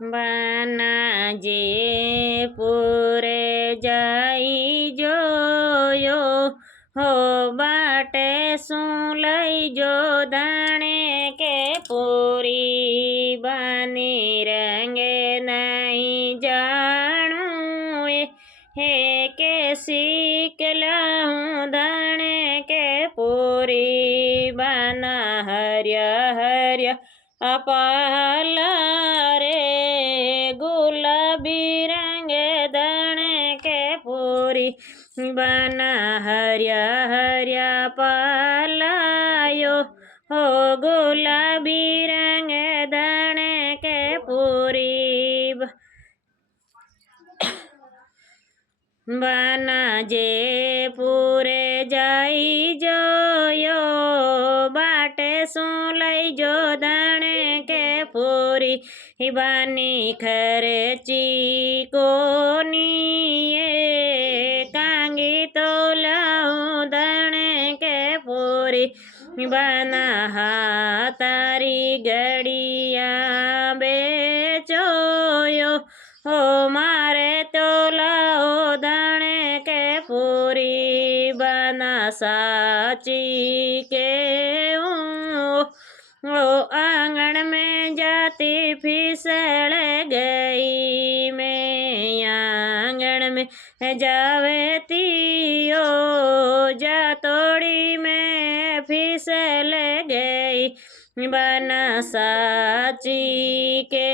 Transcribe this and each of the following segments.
બાનાજે પૂરે જઈ જોયો હો બાટે શું લઈ જો દાણે કે પૂરી બાની રંગે નહીં જાણું હે કે શીખલા હું દાણે કે પૂરી બાના હર્યા હર્યા અપાલા રે ગુલાબી રંગે દાણે કે પૂરી બાના હર્યા હર્યા પાલાયો હો ગુલાબી રંગે દાણે કે પૂરી બાનાજે પૂરે જઈ જોયો બાટે શું લઈ જો દાણે કે પૂરી બાની ખર્ચી કોની કાંગી તો લાવું દાણે કે પૂરી બાના હા તારી ઘડિયા બેચોયો હો મારે તો લાવો દાણે કે પૂરી બાના સાચી કે ओ आंगन में जाती फिसल गई मैं आंगन में जावती ओ जा तोड़ी में फिसल गई बना साची के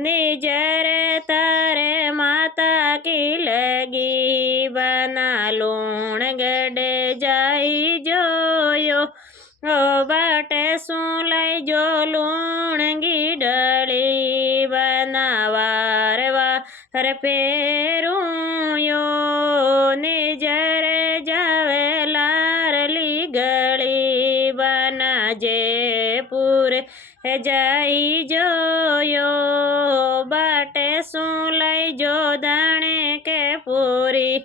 निजर तारे माता की लगी बना लूण गडे जाई जोयो ओ बाटे શું લઈ જો લૂણગી ડળી બનાવાર વાર ફેરું યો નિજર જાવે લારલી ગળી બનાજે પૂરે જઈ જોયો બાટે શું લઈ જો દાણે કે પૂરી